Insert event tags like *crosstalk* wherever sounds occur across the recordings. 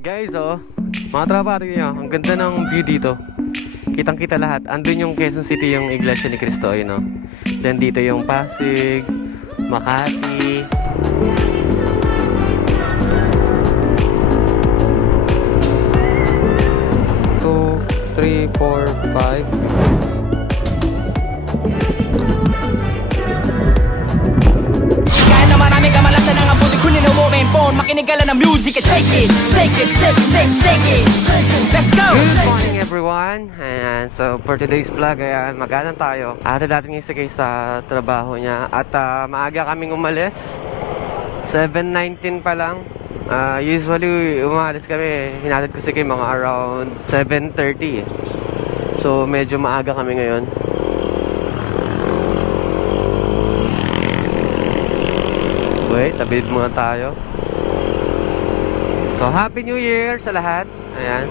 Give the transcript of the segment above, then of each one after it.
Guys, oh, mga tingnan nyo, ang ganda ng view dito. Kitang kita lahat. Andun yung Quezon City, yung Iglesia ni Cristo, yun, oh. Then dito yung Pasig, Makati. Two, three, four, five. Makinig ka lang ng music and shake it Shake it, shake, shake, shake it Let's go! Good morning everyone! Ayan, so for today's vlog, ayan, magalan tayo. Ate natin isagay sa trabaho niya. At ah, maaga kaming umalis. 7.19 pa lang. Ah, usually, umalis kami, hinatid ko si Kim mga around 7.30. So, medyo maaga kami ngayon. Wait, tabid muna tayo. So, Happy New Year sa lahat. Ayan.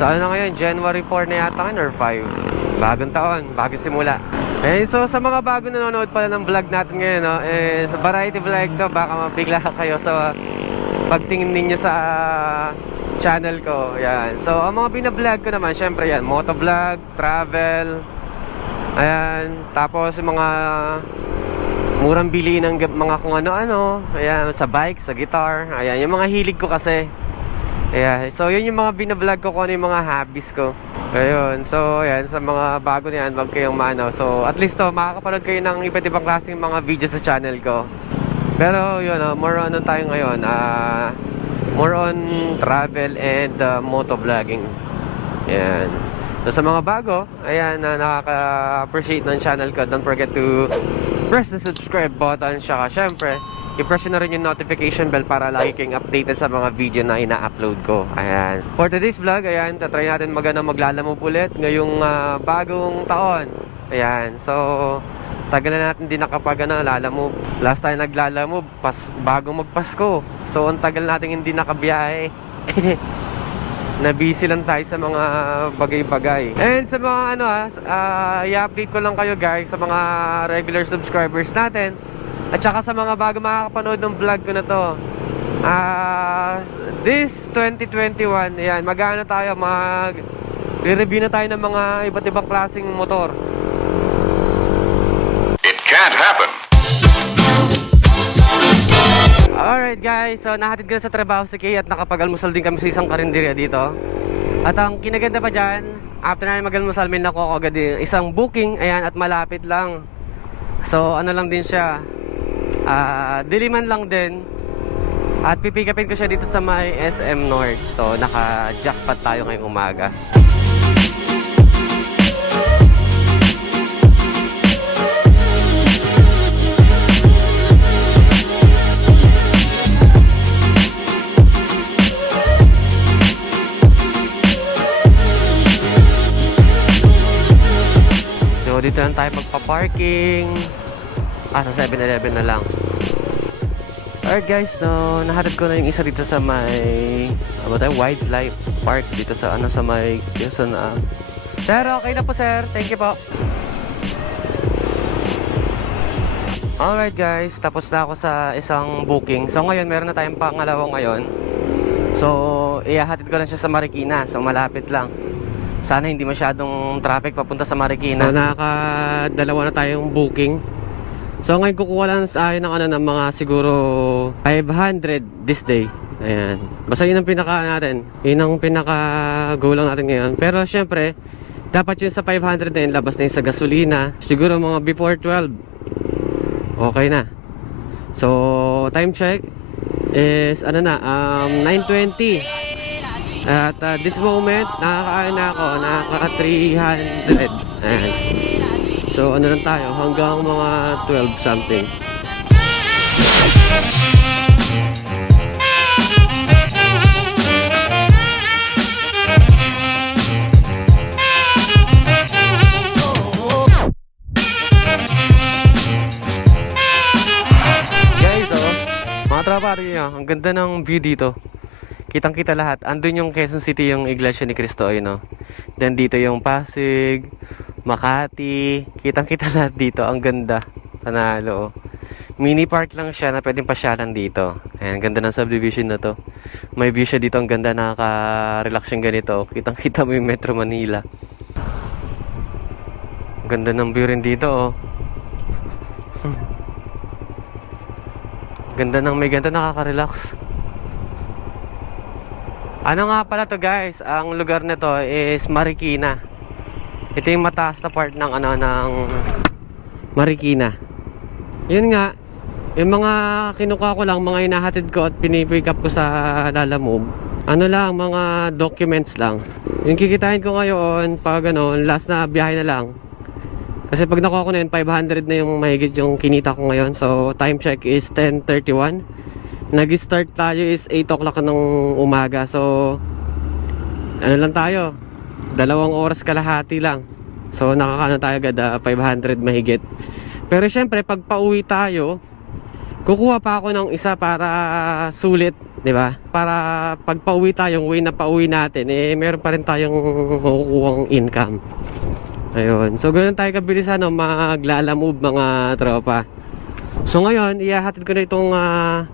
So ano na ngayon, January 4 na yata or 5? Bagong taon, bagong simula. Eh, so sa mga bago nanonood pala ng vlog natin ngayon, no, eh, sa variety vlog to, baka mabigla *laughs* kayo sa pagtingin ninyo sa channel ko. Yan. So, ang mga binablog ko naman, syempre yan, motovlog, travel, ayan, tapos yung mga murang bilihin ng mga kung ano-ano, ayan, sa bike, sa guitar, ayan, yung mga hilig ko kasi. Yeah, so yun yung mga binablog ko kung ano yung mga hobbies ko. Ayun, so ayan, sa mga bago na yan, wag kayong manaw. So at least to, makakapanood kayo ng iba't ibang klaseng mga videos sa channel ko. Pero yun, ah, more on tayo ngayon, ah more on travel and uh, motovlogging. Ayan. So sa mga bago, ayan, na nakaka-appreciate ng channel ko, don't forget to press the subscribe button. Saka syempre, i-press nyo na rin yung notification bell para lagi kayong updated sa mga video na ina-upload ko. Ayan. For today's vlog, ayan, tatry natin magana maglalamove ulit ngayong ah, bagong taon. Ayan. So, tagal na natin din nakapag ano, lalamove. Last time naglalamove, pas, bago magpasko. So, ang tagal natin hindi nakabiyahe. *laughs* na busy lang tayo sa mga bagay-bagay. And sa mga ano ah, ah, i-update ko lang kayo guys sa mga regular subscribers natin. At saka sa mga bago makakapanood ng vlog ko na to. Ah, this 2021, ayan, mag-ano tayo, mag review na tayo ng mga iba't ibang klaseng motor. It can't happen. Alright guys, so nahatid ko na sa trabaho si Kay at nakapag-almusal din kami sa isang karinderya dito. At ang kinaganda pa dyan, after na mag-almusal, may nakuha agad yung isang booking, ayan, at malapit lang. So ano lang din siya, ah, diliman lang din. At pipikapin ko siya dito sa may SM North. So naka-jackpot tayo ngayong umaga. Dito lang tayo magpa-parking. Ah, sa 7-Eleven na lang. Alright guys, no, nahatid ko na yung isa dito sa may ano tayo, wildlife park dito sa ano sa may Quezon ah. Sir, okay na po sir. Thank you po. Alright guys, tapos na ako sa isang booking. So ngayon, meron na tayong pangalawa ngayon. So, ihahatid ko lang siya sa Marikina. So, malapit lang. Sana hindi masyadong traffic papunta sa Marikina. So, nakadalawa na tayong booking. So, ngayon kukuha lang sa akin ng, ano, ng mga siguro 500 this day. Ayan. Basta yun ang pinaka natin. Yun ang pinaka goal natin ngayon. Pero, syempre, dapat yun sa 500 na yun, labas na yun sa gasolina. Siguro mga before 12. Okay na. So, time check is ano na, um, 9.20. At uh, this moment, nakakain na ako, nakaka 300. Ayan. So, ano lang tayo, hanggang mga 12 something. Guys, oh, mga tropa, ang ganda ng view dito. Kitang kita lahat. Andun yung Quezon City, yung Iglesia ni Cristo, ayun oh. Then dito yung Pasig, Makati. Kitang kita *laughs* lahat dito. Ang ganda. Panalo oh. mini park lang siya na pwedeng pasyalan dito. Ayan, ganda ng subdivision na to. May view siya dito, ang ganda nakaka-relax yung ganito. Kitang-kita mo yung Metro Manila. Ganda ng view rin dito, oh. *laughs* Ganda ng may ganda nakaka-relax. Ano nga pala to guys? Ang lugar nito is Marikina. Ito yung mataas na part ng ano ng Marikina. Yun nga, yung mga kinukuha ko lang, mga hinahatid ko at pinipick up ko sa Lalamove. Ano lang, mga documents lang. Yung kikitain ko ngayon, pag ano, last na biyahe na lang. Kasi pag nakuha ko na yun, 500 na yung mahigit yung kinita ko ngayon. So, time check is 10.31. Nag-start tayo is 8 o'clock ng umaga. So, ano lang tayo? Dalawang oras kalahati lang. So, nakakano tayo agad, ah, 500 mahigit. Pero syempre, pag pauwi tayo, kukuha pa ako ng isa para sulit, 'di ba? Para pag pauwi tayo, way na pauwi natin, eh meron pa rin tayong makukuhang income. Ayun. So, ganun tayo kabilis ano, maglalamove mga tropa. So, ngayon, ihahatid ko na itong uh,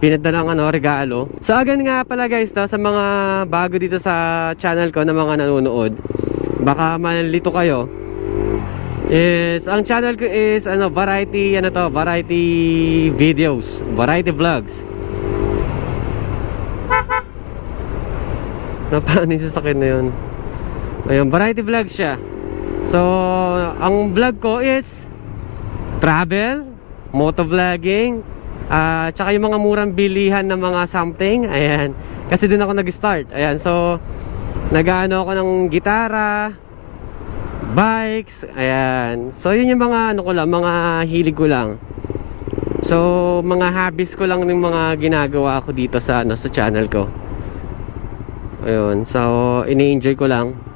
pinadalang ano, regalo. So, again nga pala guys, no, sa mga bago dito sa channel ko na mga nanonood, baka malito kayo. Is, ang channel ko is ano, variety, ano to, variety videos, variety vlogs. Napaano yung sasakyan na yun? Ayun, variety vlog siya. So, ang vlog ko is travel, motovlogging, ah tsaka yung mga murang bilihan ng mga something. Ayan. Kasi doon ako nag-start. Ayan. So, nag-ano ako ng gitara, bikes, ayan. So, yun yung mga ano ko lang, mga hilig ko lang. So, mga hobbies ko lang yung mga ginagawa ko dito sa ano sa channel ko. Ayun. So, ini-enjoy ko lang.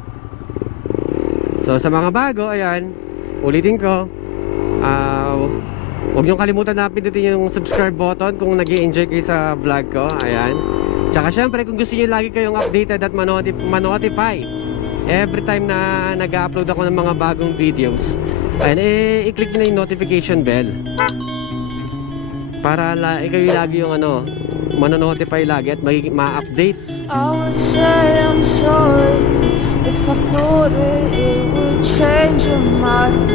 So sa mga bago, ayan, ulitin ko. Ah, huwag niyong kalimutan na pindutin yung subscribe button kung nag enjoy kayo sa vlog ko. Ayan. Tsaka syempre kung gusto niyo lagi kayong updated at manotip manotify every time na nag-upload ako ng mga bagong videos. Ayan, eh, i-click na yung notification bell. Para la, ikaw yung lagi yung ano, manonotify lagi at magiging ma-update I would say I'm sorry if I thought that it would change your mind.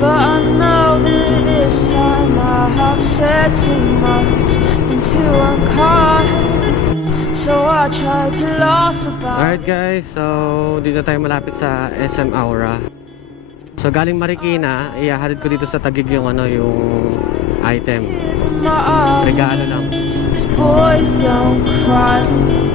But I know that this time I have said too much and too unkind. So I try to laugh about Alright guys, so dito tayo malapit sa SM Aura. So galing Marikina, ihahatid ko dito sa Tagig yung ano yung item. Regalo lang. Boys don't cry.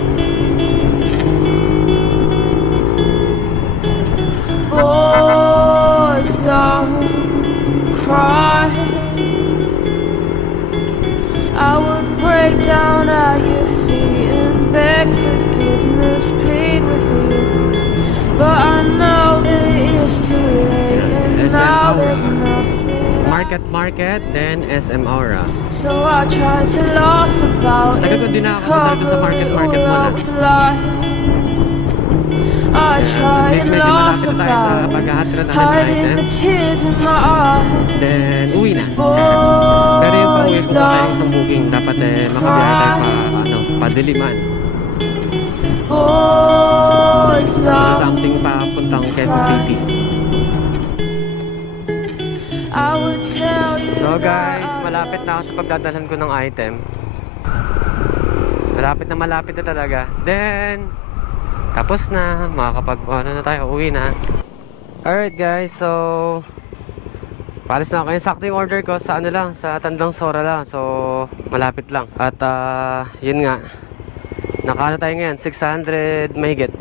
Market Market, then SM Aura. So I try to laugh about Tagal ko it, din dito sa market, it market muna. lies. I and medyo laugh sa about it, hiding the tears in my eyes. Then uwi na. Pero yung boys ko tayo isang booking, dapat eh makabiyahe tayo pa, ano, padiliman. So guys, malapit na ako sa pagdadalhan ko ng item. Malapit na malapit na talaga. Then, tapos na. Makakapag, ano na tayo, uwi na. Alright guys, so, palis na ako. Yung sakto yung order ko sa ano lang, sa Tandang Sora lang. So, malapit lang. At, ah, yun nga. Nakaano tayo ngayon, 600 mahigit.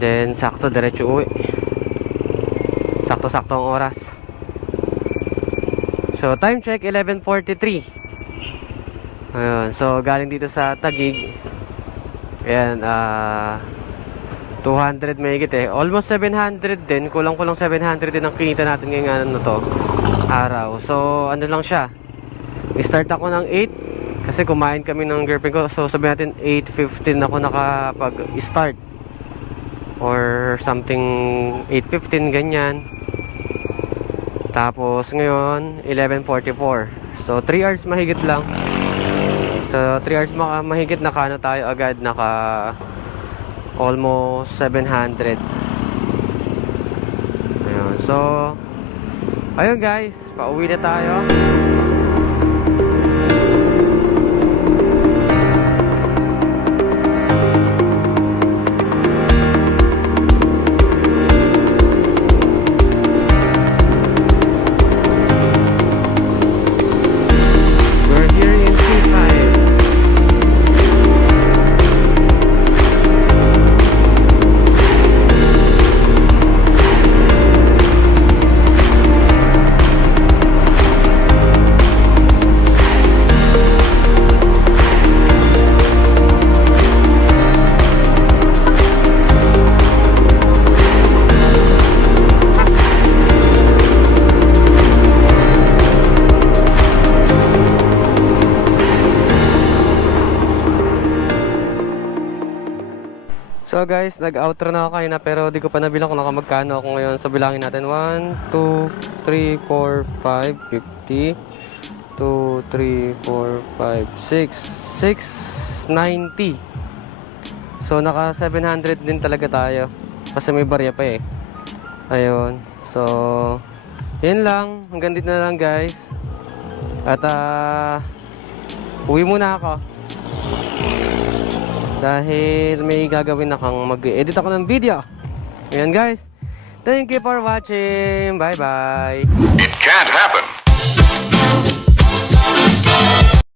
Then, sakto, diretso uwi. Sakto-sakto ang oras. So, time check, 11.43. Ayun, so galing dito sa Tagig. Ayan, ah... 200 may eh. Almost 700 din. Kulang-kulang 700 din ang kinita natin ngayong ano to, araw. So, ano lang siya. Start ako ng 8 kasi kumain kami ng girlfriend ko. So, sabihin natin 8.15 ako nakapag-start. Or something 8.15 ganyan. Tapos ngayon, 11.44. So 3 hours mahigit lang. So 3 hours maka mahigit naka ano tayo agad naka almost 700. Ayun. So ayun guys, pauwi na tayo. So guys, nag-outro na ako kanina pero di ko pa nabilang kung nakamagkano ako ngayon. So bilangin natin. 1, 2, 3, 4, 5, 50 2, 3, 4, 5, 6 690 So naka 700 din talaga tayo. Kasi may barya pa eh. Ayun. So Yun lang, hanggang dito na lang guys. At ah Uwi muna ako dahil may gagawin na kang mag-edit ako ng video. Ayan guys. Thank you for watching. Bye bye. It can't happen.